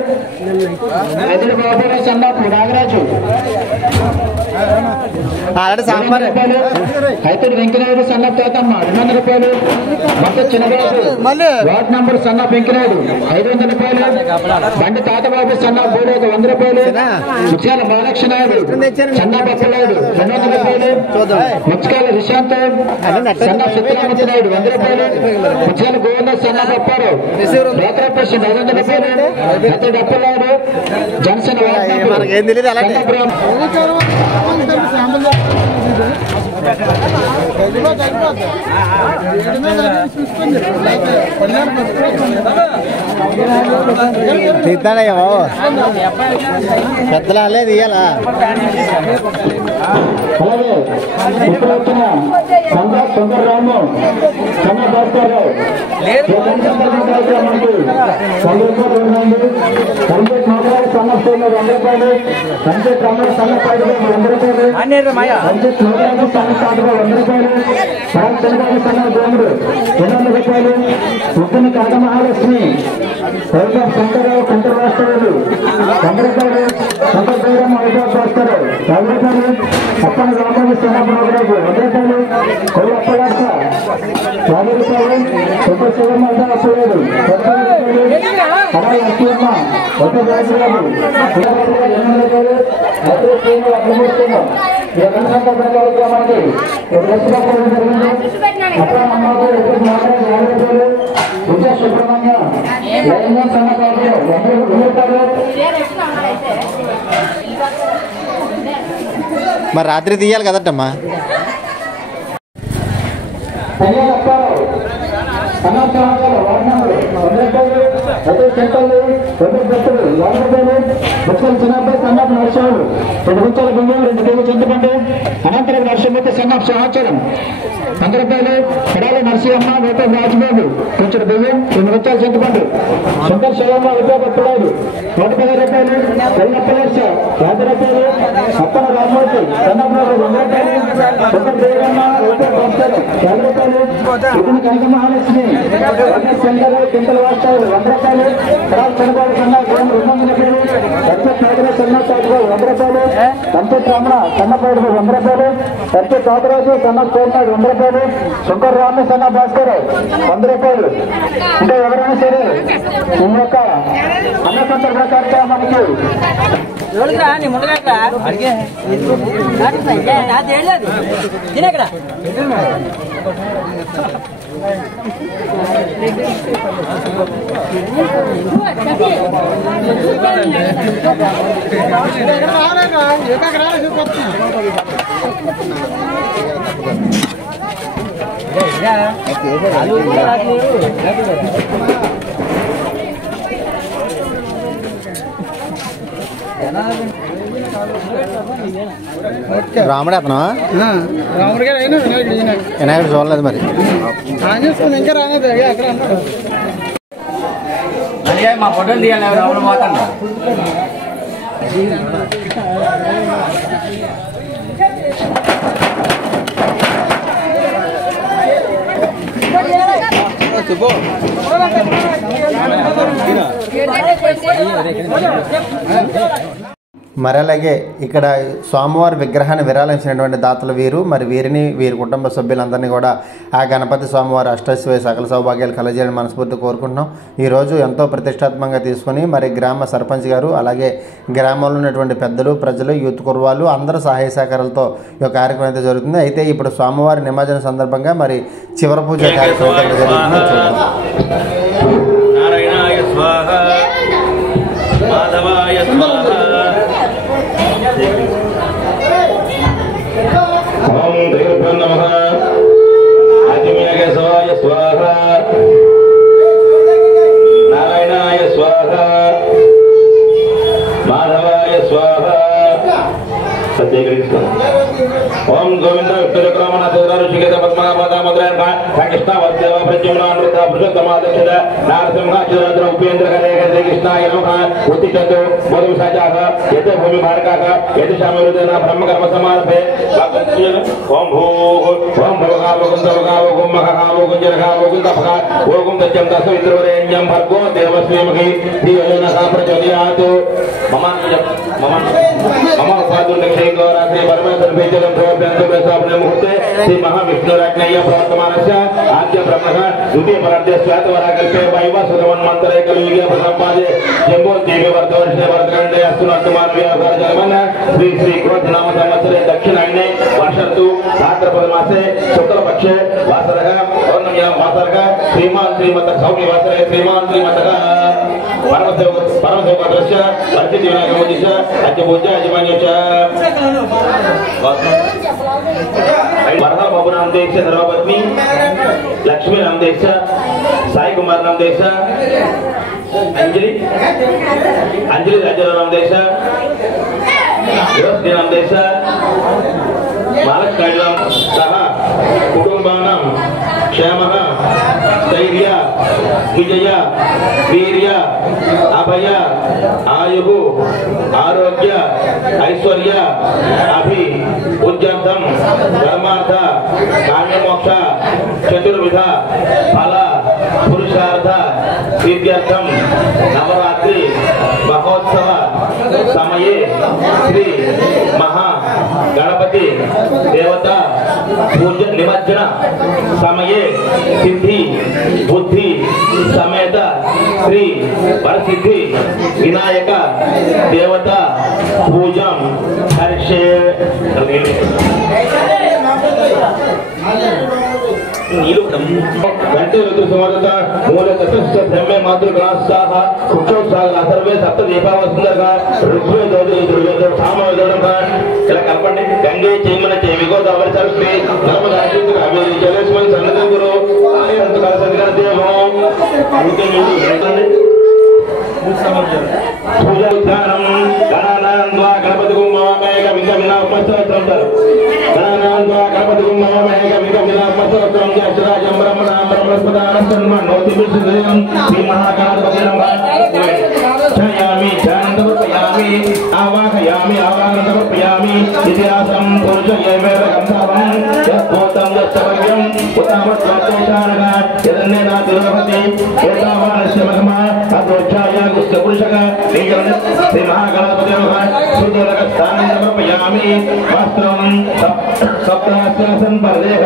హైబ్రిడ్ బాబురావు సన్నపు నాగరాజు సాంబార్ హైబ్రిడ్ వెంకనాయుడు సన్నపు తేతమ్మ 200 రూపాయలు. మొత్తం చిన్నబాబు వార్డ్ నంబర్ సన్నపు వెంకనాయుడు 500 రూపాయలు. బండి తాతబాబు సన్నపు బోడేక 100 రూపాయలు. ముత్యాల మహాలక్ష్మి నాయుడు సన్న బప్పనాయుడు 200 రూపాయలు. ముత్యాల విశాంత్ సన్న సత్యనారాయణ నాయుడు 100 రూపాయలు. ముత్యాల గోవింద సన్న బప్పారావు డోక్రాపేషన్ 500 రూపాయలు. పెద్ద డప్పలాడు జనసేన తీద్దాడయ్యా బాబు, పెద్దలే తీయాలా. అలాగే ఇప్పుడు వచ్చిన సుందరరాము సన్న భాస్కర్రావు కార్యక్రమానికి 100 రూపాయలు ఉన్నాయి. సంజయ్ మోహన్ సన్న పేరు 100 రూపాయలు. సంజయ్ రమణ సన్న పాడు 100 రూపాయలు. సంజయ్ మోహన్ సన్న పాడు 100 రూపాయలు. పరం చంద్రబాబు సన్న గోముడు 200 రూపాయలు. ముఖ్యని కాక మహాలక్ష్మి వైభవ్ శంకరరావు కంటర్ రాష్ట్రాలు 100 రూపాయలు. శంకర్ బైరమ్మ వైభవ్ భాస్కర్రావు 100 రూపాయలు. అప్పన రామాజీ సన్నబాబురావు 100 రూపాయలు. కొయ్య అప్పలాస 50 రూపాయలు. సూపర్ శివమ్మ అప్పలేదు 10 రూపాయలు. కడాయి లక్ష్మమ్మ ఒక రాజురాబు 200 రూపాయలు. అయితే శ్రీను అప్రమోస్తున్నాం. ఈ అనంత కార్యక్రమానికి లక్షపక్కలు జరిగింది. అక్కడ అమ్మకు మాట్లాడి 50 రూపాయలు. విజయ సుబ్రహ్మణ్య లైంగం సన్నపాటు 100 రూపాయలు. మరి రాత్రి తీయాలి కదట్టమ్మా. అనంతరం నరసింహూర్తి సన్నపు సంవత్సరం 100 రూపాయలు. కడాలి నరసింహమ్మ వేప రాజబాబు కొంచెం బియ్యం 2 రూపాయలు చింతపండు. శంకర్ శివమ్మ ఉపయోగపడాడు 110 రూపాయలు. కల్లప్పలర్ష 50 రూపాయలు. అప్పన రామూర్తి సన్నబాబు 100 రూపాయలు. శంకర్ దేవమ్మ ఉపయోగపడతారు 50 రూపాయలు. ఇతని కనక మహాలక్ష్మి శంకర్ కింటల వాస్తాలు 100 రూపాయలు. కడాలి చంద్రబాబు సన్న 200 రూపాయలు. సత్య నాగర సన్న తాతరావు 100 రూపాయలు. సంతోష్ రమణ సన్నపాడు 100 రూపాయలు. సత్య తాతరాజు సన్న కోరినాడు 100 రూపాయలు. శంకర్ రామ సన్న భాస్కర్ 100 రూపాయలు. ఇంకా ఎవరైనా సరే ఈ యొక్క అన్న సందర్భ కార్యక్రమానికి రాముడే అతను రాముడు గారు అయినా వినాయకుడు వినాయకుడు చూడలేదు మరి. ఇంకా రాలేదు అక్కడ అన్నారు. మా ఫోటోలు తీయాలి రాముడు పోతాను. మరి అలాగే ఇక్కడ స్వామివారి విగ్రహాన్ని విరాళించినటువంటి దాతలు వీరు. మరి వీరిని వీరి కుటుంబ సభ్యులందరినీ కూడా ఆ గణపతి స్వామివారి అష్టైశ్వర్య సకల సౌభాగ్యాలు కలజేయని మనస్ఫూర్తి కోరుకుంటున్నాం. ఈరోజు ఎంతో ప్రతిష్టాత్మకంగా తీసుకుని మరి గ్రామ సర్పంచ్ గారు అలాగే గ్రామంలో ఉన్నటువంటి పెద్దలు ప్రజలు యూత్ కుర్వాళ్ళు అందరూ సహాయ సహకారాలతో ఈ కార్యక్రమం అయితే జరుగుతుంది. అయితే ఇప్పుడు స్వామివారి నిమజ్జన సందర్భంగా మరి చివరి పూజ కార్యక్రమం అయితే జరుగుతుంది. చూద్దాం. నారాయణాయ స్వాహ మాధవాయ స్వాహ ఓం దేవభ్యో నమః ఆదిమేఘేశవాయ స్వాహ నారాయణాయ స్వాహ మాధవాయ స్వాహ సత్యకృష్ణ ఓం గోవింద విష్ణురమణ ఋషికేశ పద్మనాభామద్రాయణ కృష్ణ వద్దేవ ప్రత్యుమ్నానృత పురుషోత్తమాదక్షిత నారసింహాచురాద్ర ఉపేంద్ర కరే కృష్ణాయ నమః ఉత్తిష్టంతు బోధవిశాచాః యత్ భూమి భారకాః యత్ శామరుదేన బ్రహ్మకర్మ సమారభే ఓం భూః ఓం భవగావగుందవగావగుం మహగావగుంజరగావగుందభగ ఓగుం తజ్జం తస్విత్రవరేణ్యం భర్గో దేవస్మేమహి ధియోనః ప్రచోదయాత్ మమ సాధుర్నిక్షేంగోరాశ్రీ పరమేశ్వర భేజలం భోభ్యంతు ముహూర్తే శ్రీ మహావిష్ణురాజ్ఞయ్య ప్రవర్తమానస్య ఆద్య బ్రహ్మణ ద్వితీయ పరార్ధ్య శ్వేతవరాకల్పే వైవ సుగమన్మంతరే కలియుగే ప్రసంపాదే జంబో దేవి వర్ధవర్షే వర్ధకండే అస్తునర్తుమానవ్యాజలమన శ్రీ శ్రీ క్రోధనామ సంవత్సరే దక్షిణాయనే వర్షర్తు భాద్రపద మాసే శుక్లపక్షే వాసరః పౌర్ణమ్యాం వాసరః శ్రీమాన్ శ్రీమత సౌమ్య వాసరే శ్రీమాన్ శ్రీమతః పరమదేవద్రశ్య వర్షితి వినాయకముద్దిశ్య అత్యపూజ్య యజమాన్యశ్చ वरदा बाबू नाम देश धर्मपत्नी लक्ष्मी नाम देश साई कुमार नाम देश अंजलि राजा नाम देश नाम देश महालक्ष्मी नाम सह कुटुंबानां क्षेमः धैर्य विजय वीर्य अभय आयुः आरोग्य ऐश्वर्य अभि उज्जर्थम धर्मार्थ काम्यमोक्ष चतुर्विध फल पुरुषार्थ सिद्ध्यर्थम नवरात्रि महोत्सव समये श्री महा गणपति देवता पूजन निमज्जन समये सिद्धि बुद्धि समेत श्री वरसिद्धि विनायक देवता पूजम हर्षे घंटे रुद्र समर्थ मूल चतुष्ट ब्रह्मे मातृग्रासाः कुक्षोत्साह सर्वे सप्त दीपाव सुंदरगा ऋग्वेद यजुर्वेद सामवेदोडम ఇలా కలపండి. గంగే చైమన చేవి గోదావరి సరస్వతి నర్మదా కావేరి జలేస్మన్ సన్నదం గురు ఆనంద కలసంగర దేవం ఇంకే మీరు ఏంటండి పూజా విధానం గణానాంద్వా గణపతి గుమ్మమేక విగమినా ఉపస్థితంటారు. గణానాంద్వా గణపతి గుమ్మమేక విగమినా ఉపస్థితం అక్షరాజం బ్రహ్మణాం బ్రహ్మస్పదాన సన్మానోతి విష్ణుదేవం శ్రీ మహాగణపతి నమః ఛయామి ఛాందవపయామి ఆవాహయామి ఆవాహనవపయామి ఇతిహాసం పురుషయేవేవ గంధర్వం యత్పోతం యత్తవయం ఉత్తమత్వదేశానగ యదన్నేనా తిరోహతి ఏతావానస్య మహిమా అదోచ్ఛాయ గుస్త పురుషక నీజన శ్రీ మహాగణపతి నమః సుదరక స్థానం సమర్పయామి వస్త్రం సప్తాస్యాసన్ పరదేహ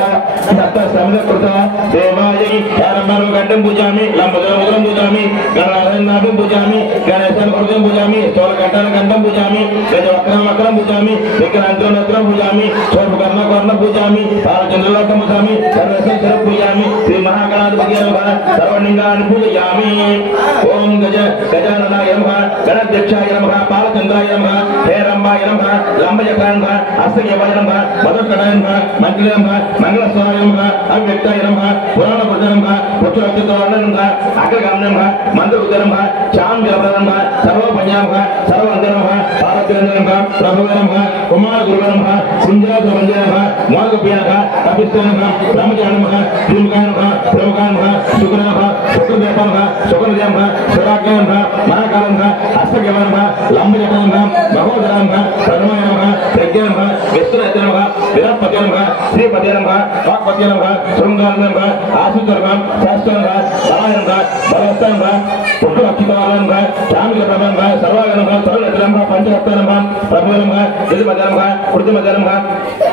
సప్త సమృత దేవాయ యారమరు గండం పూజామి లంబదరం పూజామి గణనాథం పూజామి గణేశం హృదయం పూజామి స్థూలకంఠన కంఠం పూజామి గజవక్రం వక్రం పూజామి విగ్రహంత్రం నత్రం పూజామి స్వర్ణ కర్ణ పూజామి పాలచంద్రలోకం పూజామి సర్వేశ్వర పూజామి శ్రీ మహాగణాధిపతి నమః సర్వలింగాన్ని పూజయామి ఓం గజాననాయ నమః గణాధ్యక్షాయ नमः बालचंद्राय नमः हेरंबाय नमः लंबजटाय नमः हस्तकेवाय नमः मधुकराय नमः मंगलाय नमः मंगलस्वाय नमः अव्यक्ताय नमः पुराणप्रदाय नमः पुत्रचित्राय नमः अग्रगामिने नमः मंत्रउदय नमः चांद्रप्रदाय नमः सर्वपञ्चाय नमः सर्ववन्दे नमः पार्वतीय नमः प्रभुवे नमः कुमारगुरुवे नमः कुञ्जराजवन्दे नमः मार्गप्रिय नमः कपिस्ते नमः ब्रह्मज्ञान नमः द्विमुखाय नमः प्रमुखाय नमः शुक्र नमः शुक्रदेव नमः शुक्रदेव नमः सुराज्ञ नमः महाकाल नमः हस्तकेवाय नमः लंबजटाय नमः महोदराय नमः प्रणवाय नमः प्रज्ञाय नमः विष्णुपते नमः विराटपते नमः श्रीपते नमः वाक्पते नमः शृंगार नमः आशुत नमः शास्त्र नमः बलाय नमः बलवत्ताय नमः पुष्परक्षिताय नमः चामिलप्रभ नमः सर्वाय नमः सर्वनेत्र नमः पंचरत्न नमः प्रभुवे नमः जलमध्य नमः कृतिमध्य नमः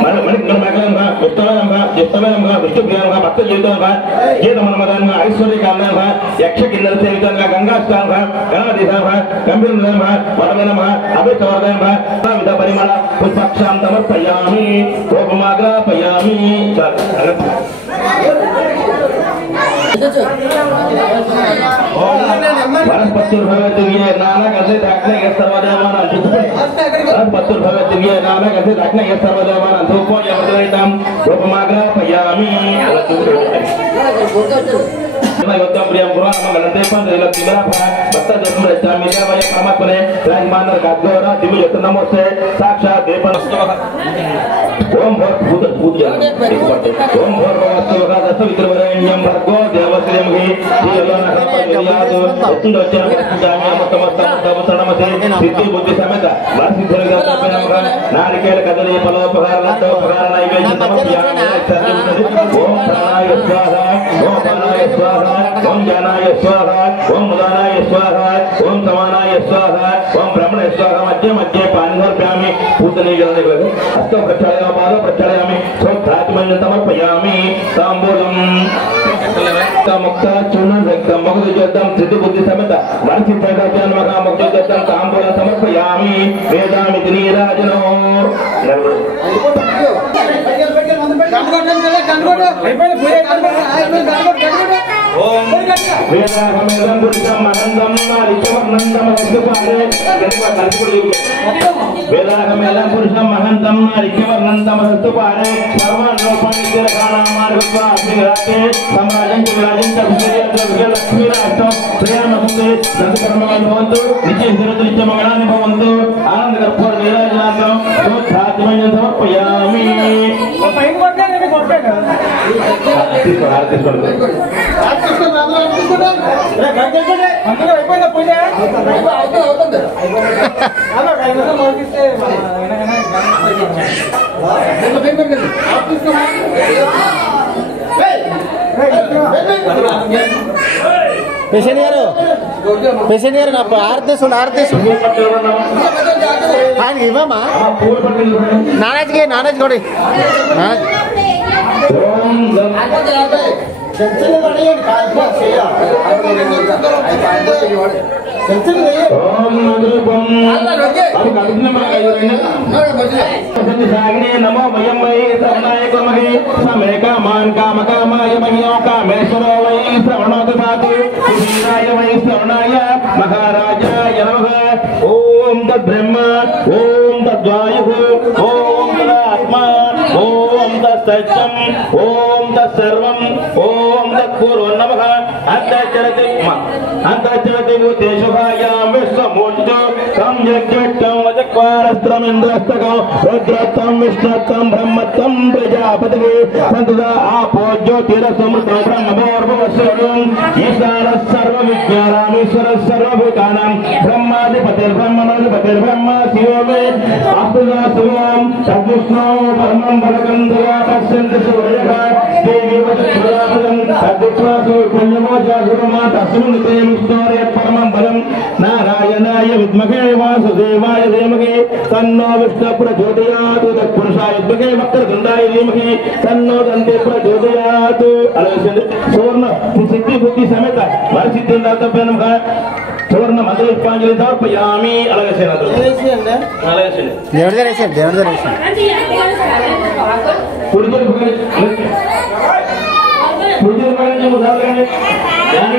मणिमण्डल नमः विष्णुवे नमः ज्येष्ठवे नमः विष्णुप्रिय नमः भक्तजीवित नमः गीतमनमदाय नमः ऐश्वर्यकामनाय नमः यक्षकिन्नर सेविताय नमः गंगास्ताय नमः गणाधीशाय नमः गंभीर नमः वरवे नमः अभिष्टवर्धय नमः विविध परिमल पुष्पाक्षां समर्पयामि धूपमाग्रापयामि वनस्पतिर्भवतिर्ये नानागते दाक्ष्णे सर्वदेवानां वनस्पतिर्भवतिर्ये नानागते दाक्ष्णे सर्वदेवानां धूपो यमदयितां धूपमाग्रापयामि योद्धं प्रियं पुराणमंगलते पंद्रिलक्ष्मीराभा भक्तजन रचामि देवय परमात्मने राजमानर गाद्गोरा दिव्यजत नमोस्ते साक्षात् देवनस्तवः ओम भूतपूज्य ओम भूर्भुवस्सुवः दशवित्रवरेण्यं भर्गो देवश्रीमहि श्रीयोनकर्पयादो उत्तुंडोच्चारणामि अमृतमस्तमस्तमस्तनमते सिद्धि बुद्धि समेत वासिद्धरगतपनमः नारिकेल कदली फलोपहारलब्धोपहार नैवेद्य समर्पयामि ओम प्राणाय स्वाहा ओम प्राणाय स्वाहा ओम ज्ञानाय स्वाहा ओम उदानाय स्वाहा ओम समानाय स्वाहा ओम ब्रह्मणे स्वाहा मध्ये मध्ये पानिधर्प्यामि पूतने जलने हस्त प्रक्षालयामि पाद प्रक्षालयामि श्रोत्रात्मन्यं समर्पयामि तांबूलं मुक्ता चूर्ण रक्तं मगुजोद्धं सिद्धि बुद्धि समेत वासिद्धरगतं महा मुक्तोद्धं तांबूलं समर्पयामि वेदामि नीराजनो ओम वेदाहमेदं पुरुषं महन्दं नारिचवर्णं नमस्ते वेदाहमेदं पुरुषं महन्दं नारिचवर्णं नमस्ते पारे सर्वान् लोपानित्यरकाणां मार्गत्वा अस्मिराते समाजं विराजं च विजयलक्ष्मीराष्टं श्रेयामसुते सत्कर्माणि भवन्तु नित्यहितनित्यमङ्गलानि भवन्तु आनन्दकर्पूर नीराजनाथं श्रोत्रात्मन्यं समर्पयामि पेशेंट गाరు నా ఆర్దేశం ఇవ్వమ్మా నానాజ్ కొడి नमो वयं वै श्रवणाय कुर्महे समे कामान् कामकामाय मह्यो कामेश्वरो वै श्रवणोदधातु वीराय वै श्रवणाय महाराजाय नमः ओम तद्ब्रह्म ओम तद्वायुः ओम तदात्मा ओम तत्सत्यं ओम तत्सर्वं ओम तत्पूर्वं नमः अंतर्चरति भूतेषु भायां विश्वमूर्तितो संयज्ञट्टं वचक्वारस्त्रमिन्द्रस्तकं रुद्रत्तं विष्णुत्तं ब्रह्मत्तं प्रजापतिः सन्तदा आपो ज्योतिरसमृतं ब्रह्मभूर्भुवस्वरूपं ईशानः सर्वविज्ञानामीश्वरः सर्वभूतानां ब्रह्माधिपतिर्ब्रह्मणोऽधिपतिर्ब्रह्म शिवो मे आस्तुदा शिवं तद्विष्णो परमं भगवं दया पश्यन्ति सूर्यः देवी वचक्वारं तद्विश्वासो पुण्यमोजागुरुमा तस्मिन् ते विष्णोरे परमं बलं नारायणाय विद्महे वासुदेवाय धीमहि तन्नो विष्णुः प्रचोदयात् तत्पुरुषाय विद्महे वक्रतुण्डाय धीमहि तन्नो दन्ते प्रचोदयात् अलगसेन सुवर्ण सिद्धि बुद्धि समेत वरसिद्धिदातव्य नमः सुवर्ण मधुपुष्पांजलि समर्पयामि अलगसेन దేవుడి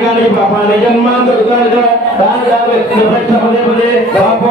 ज्ञानी पापाने जन्मांतर दान दान पदे पदे पापो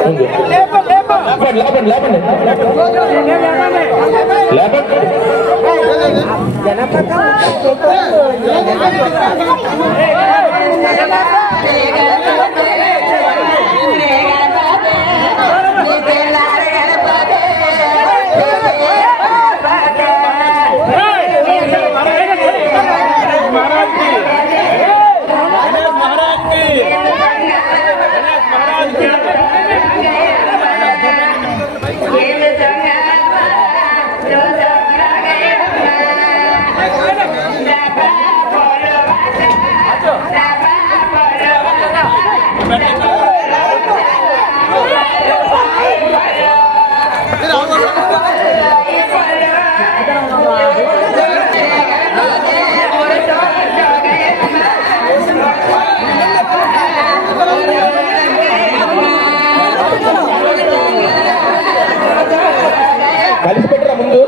కలిసిపెట్టరా ముందు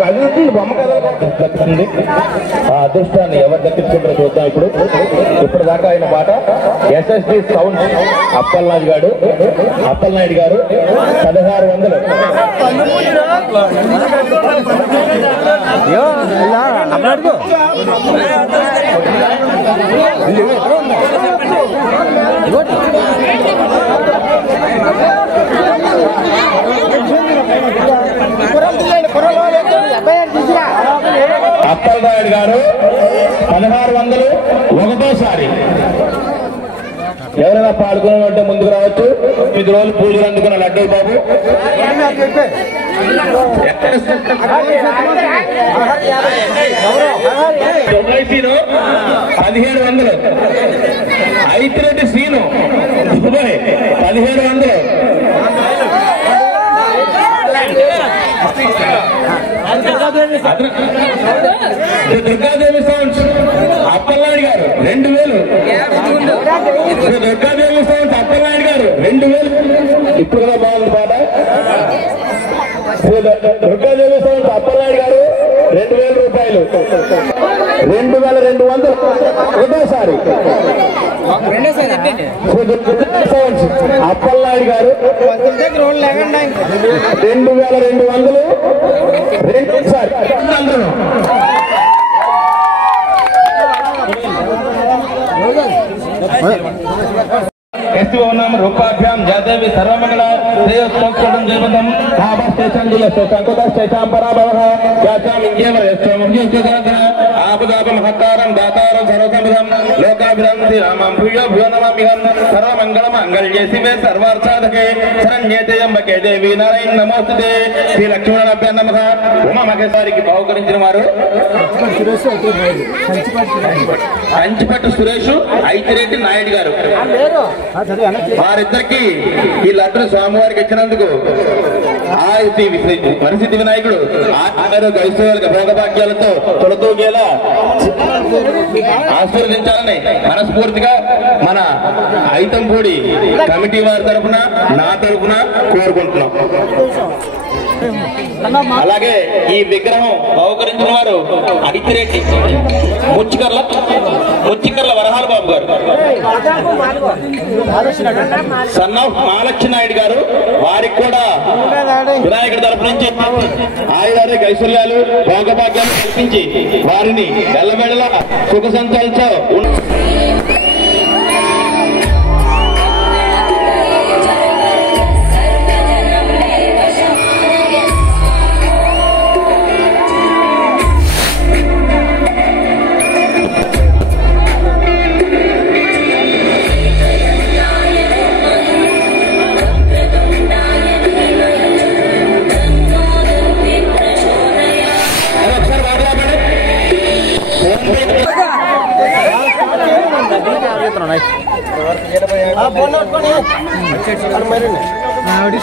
కలిసి బొమ్మ కథలు దక్కుతుంది. ఆ అదృష్టాన్ని ఎవరు దక్కించుకుంటారో చూద్దాం. ఇప్పుడు దాకా ఆయన పాట ఎస్ఎస్డి సౌండ్ అప్పలనాయుడు గారు 1600. అప్పలనాయుడు గారు 1600 ఒకటోసారి. ఎవరైనా పాల్గొనంటే ముందుకు రావచ్చు. 9 రోజులు పూజలు అందుకున్న లడ్డూ బాబు ఎల్ఐసీలో 1700. ఐతిరెడ్డి సీను దుబాయ్ 1700. దుర్గాదేవి సౌండ్స్ అప్పలనాయుడు గారు 2000. దుర్గాదేవి సౌండ్స్ అప్పలనాయుడు గారు 2000. ఇప్పుడు కూడా బాగుంది పాట. దుర్గాదేవి సౌండ్స్ అప్పలనాయుడు గారు 2000 రూపాయలు. 2200 ఒకటోసారి. సౌండ్స్ అప్పలనాయుడు గారు 2200 రెండోసారి. रूपाभ्याम जाते सर्वमंगल श्रेयोत्तम जयवंतम आभा स्टेशन जिले शोकांकुत स्टेशन पराभव याचाम इंजेवर यस्तोमज्योतिरथ आपदाप महत्तारं दातारं सर्वसंविधं लोकाभिराम श्री रामं भूयो भूयो नमामिहं सर्वमंगल मंगल्ये शिवे सर्वार्थसाधके शरण्ये त्र्यंबके देवी नारायण नमोस्तुते श्री लक्ष्मणाभ्यां नमः उमा महेश्वరికి బహుకరించిన వారు కంచిపట్టు సురేష్ ఐతిరెడ్డి నాయుడు గారు. వారిద్దరికి ఈ లడ్డు స్వామివారికి ఇచ్చినందుకు పరిసిద్ధి వినాయకుడు గైశ్వర్య భోగభాగ్యాలతో తొలతూగేలా ఆశీర్వదించాలని మనస్ఫూర్తిగా మన ఐతంపూడి కమిటీ వారి తరఫున నా తరఫున కోరుకుంటున్నాం. అలాగే ఈ విగ్రహం బహుకరించిన వారు ఐతిరెడ్డి ముచ్చికర్ల వరహాల బాబు గారు, సన్ ఆఫ్ మహాలక్ష్మి నాయుడు గారు. వారికి కూడా వినాయకుడి తరఫు నుంచి ఆయుధాలు ఐశ్వర్యాలు భోగభాగ్యాలు కల్పించి వారిని ఎల్లవేళలా సుఖ సంతోషంతో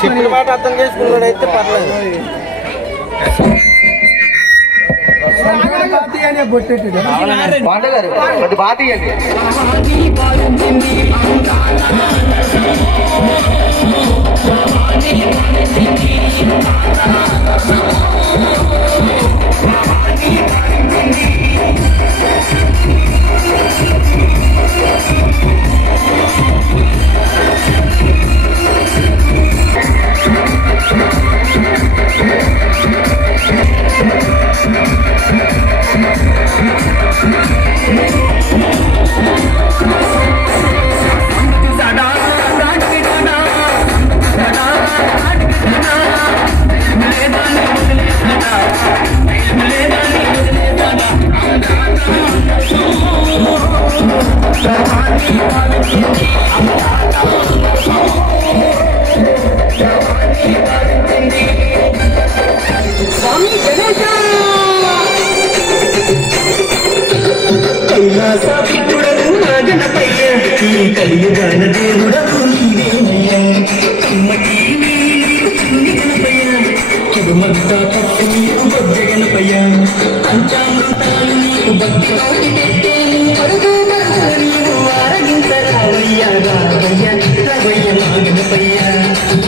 చెప్పిన మాట అర్థం చేసుకున్నాడైతే పర్లేదు. అది బాతీయండి. కలియుగాన దేవుడవు నీవేనయ్యా కమ్మటి నీకు చిన్ని గణపయ్యా కుడుమంతా పప్పు నీకు బొజ్జ గణపయ్యా పంచామృతాలు నీకు భక్తిలోకి పెట్టేను పరుగు నీవు ఆరగించరావయ్యా రావయ్యా రవయ్య మా గణపయ్యా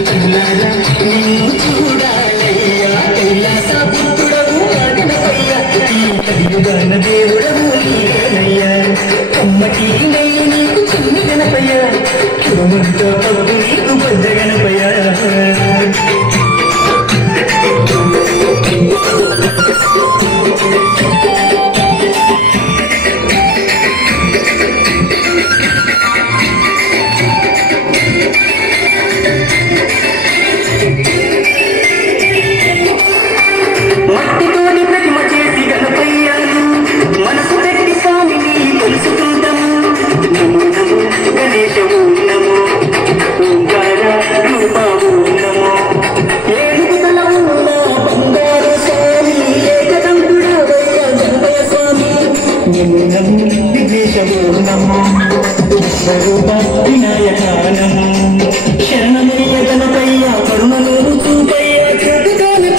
కల్లారా నిన్ను చూడాలయ్యా కైలాస పుత్రుడవు మా గణపయ్యా కలియుగాన దేవుడవు నీవేనయ్యా కమ్మటి నీకు చిన్ని గణపయ్యా కుడుమంతా పప్పు నీకు బొజ్జ గణపయ్యా మట్టితోని ప్రతిమ చేసి గణపయ్యాను మనసు పెట్టి స్వామిని కొలుసుకుంటాము నమో నమో గణేశము నమో ఓంకార రూపము నమో ఏడుగు తలమున బంగారు స్వామి ఏకదంతుడవయ్య గణపయ్య స్వామి నమో నమో విఘ్నేశము నమో విశ్వరూప వినాయక నమో శరణమయ్య గణపయ్య కరుణను చూపయ్య చూపుతాను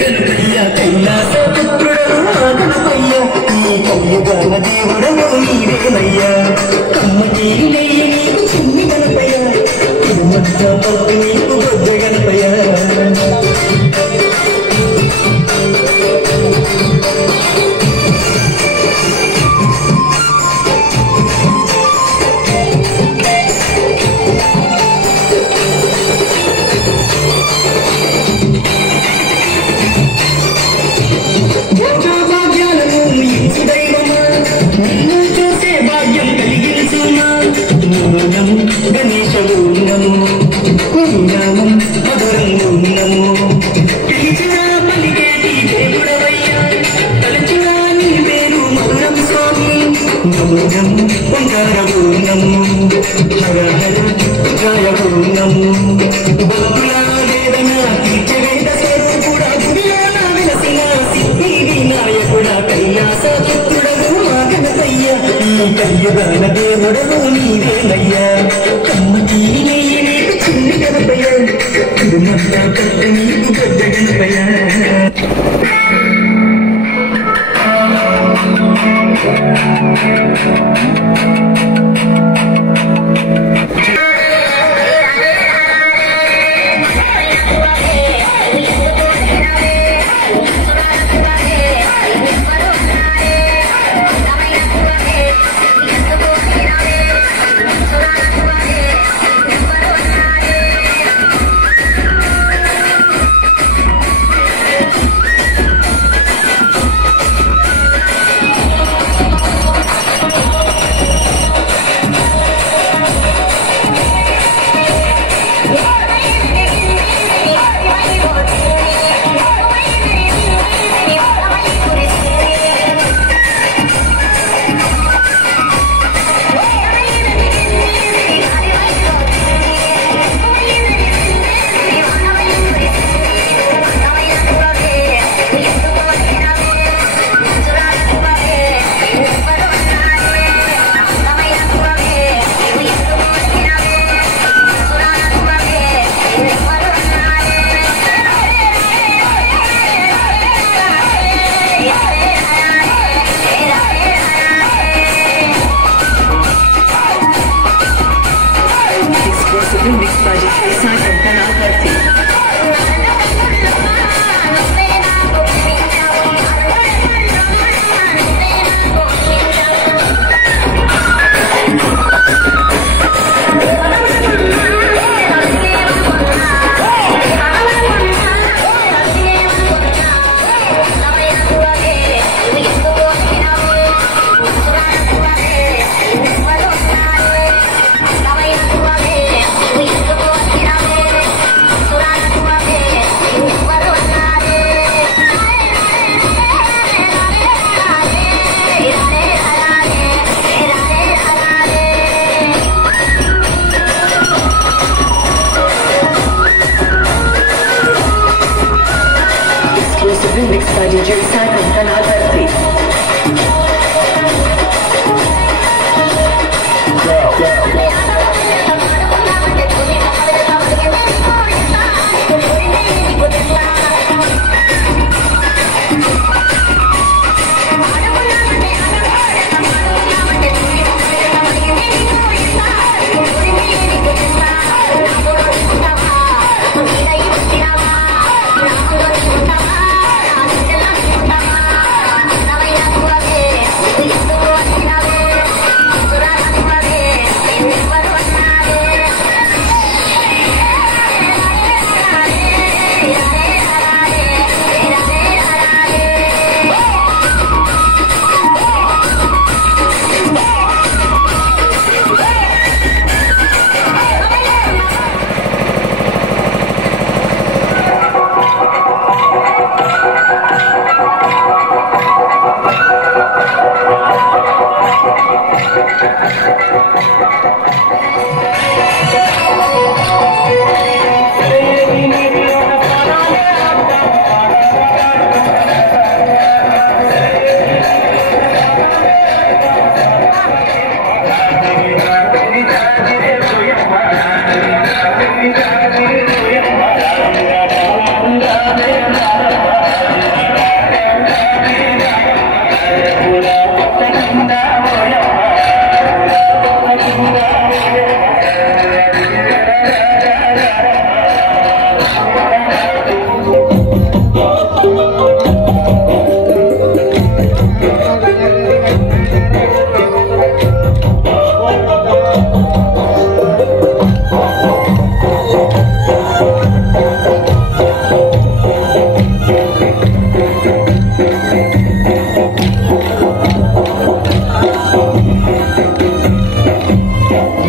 గణపయ్య కైలాస పుత్రుడవు మా గణపయ్య ఈ కలియుగాన దేవుడవు నీవేనయ్యా కమ్మటి నెయ్యి నీకు చిన్ని గణపయ్య కుడుమంతా పప్పు నీకు బొజ్జ గణపయ్య భాగ్యాలను ఇచ్చు దైవమా నిన్ను చూసే భాగ్యం కలిగించుమా నమో నమో గణేశవు నమో నామం మధురంగు నమో పిలిచినా పలికేటి దేవుడవయ్యా తలచినా నీ పేరు మధురం స్వామి నమో నమో ఓంకారవు నమో హర హర గాయవు నమో భక్తుల వేదన తీర్చే వేద స్వరూపుడా గుడిలో నా విలసిన సిద్ధి వినాయకుడా కైలాస పుత్రుడవు మా గణపయ్య ఈ కలియుగాన దేవుడవు నీవేనయ్యా కమ్మటి నెయ్యి నీకు చిన్ని గణపయ్య కుడుమంతా పప్పు నీకు బొజ్జ గణపయ్య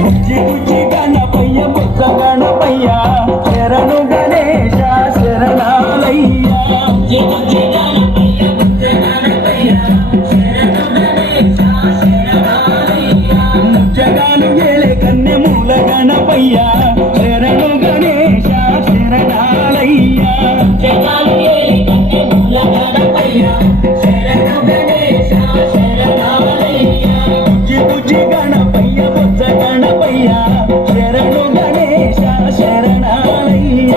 బుజ్జి బుజ్జి గణపయ్య బుజ్జ గణపయ్య శరణు గణేశ శరణాలయ్య బుజ్జి బుజ్జి గణపయ్య బుజ్జ గణపయ్య శరణు గణేశ శరణాలయ్య ముచ్చగాను ఏలే కన్నె మూల గణపయ్య శరణు గణేశ శరణాలయ్య ముచ్చగాను ఏలే కన్నె మూల గణపయ్య శరణు గణేశ శరణాలయ్య బుజ్జి బుజ్జి గణపయ్య బుజ్జ గణపయ్య శరణు గణేశ శరణాలయ్య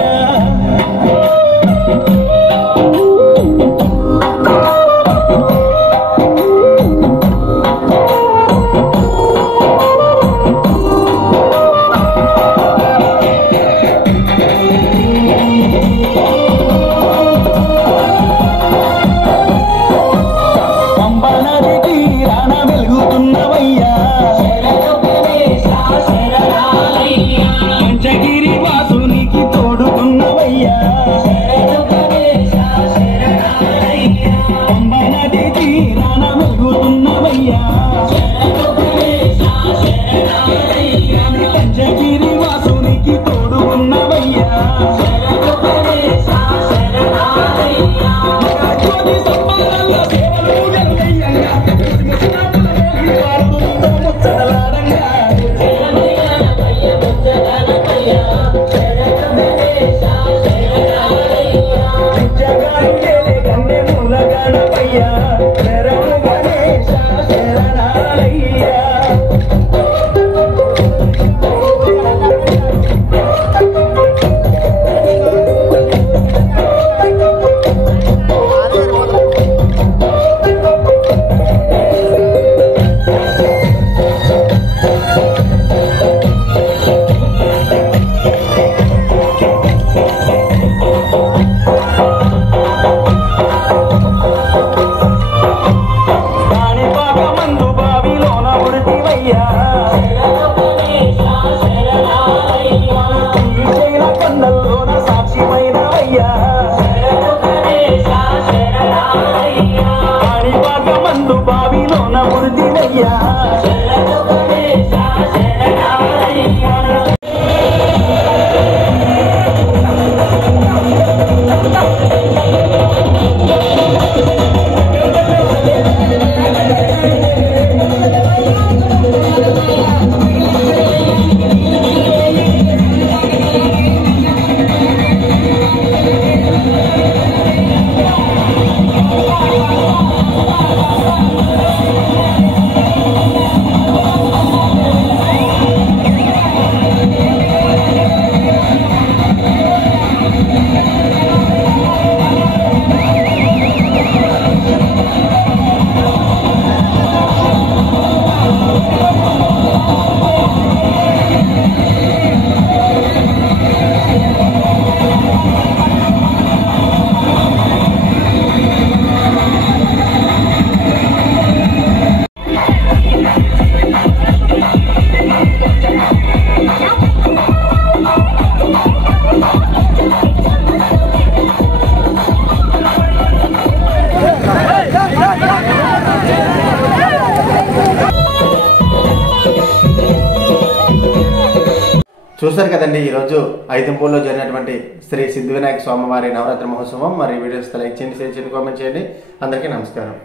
పంబనది తీరాన వెలుగుతున్నవయ్యా పంచగిరి వాసునికి తోడుకున్నవయ్యా పంబనది తీరాన వెలుగుతున్నవయ్యా పంచగిరి వాసునికి తోడుకున్నవయ్యా మందు బావిలోన ఉడితివయ్యా కొండల్లోన సాక్షిమైనవయ్యా కాణిపాక మందు బావిలోన ఉడితివయ్యా చూశారు కదండి ఈరోజు ఐతంపూర్లో జరిగినటువంటి శ్రీ సిద్ధివినాయక స్వామివారి నవరాత్రి మహోత్సవం. మరి వీడియోస్ లైక్ చేయండి, షేర్ చేయండి, కామెంట్ చేయండి. అందరికీ నమస్కారం.